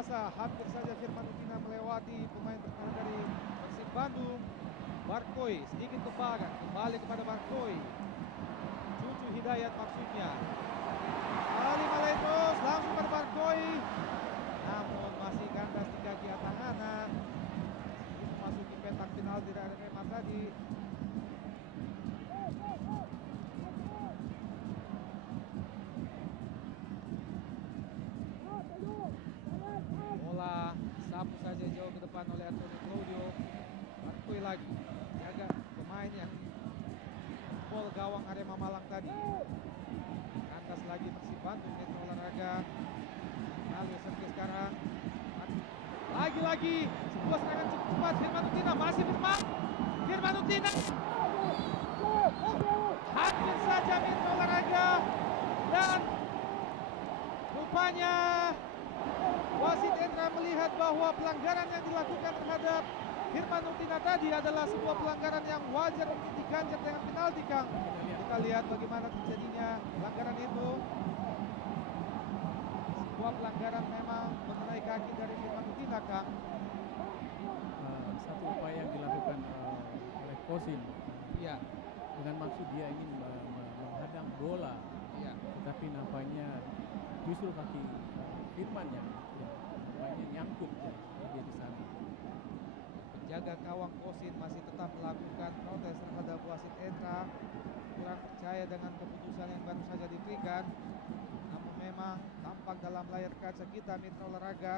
biasa, hampir saja Firman Utina melewati pemain bertahan dari Persib Bandung. Barkoi sedikit kembangan, kembali kepada Barkoi. Cucu Hidayat maksudnya. Kali Malay terus langsung pada Barkoi. Namun masih kandas di kaki Atangana. Itu masuki petak penalti dari Rema tadi. Bola sapu saja jauh ke depan oleh Antonio Claudio. Barkoi lagi jaga pemain yang bol gawang Arema Malang tadi. Kandas lagi Persib Bandung. Metro Olahraga lalu servis sekarang. Lagi-lagi sebuah serangan cepat. Firman Utina masih Firman Utina. Hampir saja Metro Olahraga, dan rupanya wasit Endra melihat bahwa pelanggaran yang dilakukan terhadap Firman Utina tadi adalah sebuah pelanggaran yang wajar untuk diganjar dengan penalti, Kang. Kita lihat bagaimana terjadinya pelanggaran itu. Sebuah pelanggaran memang mengenai kaki dari Firman Utina, Kang. Satu upaya yang dilakukan oleh Kosin. Iya. Dengan maksud dia ingin menghadang bola. Iya. Tetapi nampaknya justru kaki Firman yang nampaknya nyangkut dia di sana. Penjaga gawang Kosin masih tetap melakukan protes terhadap wasit Endra. Kurang percaya dengan keputusan yang baru saja diberikan. Namun memang tampak dalam layar kaca kita Mitra Olahraga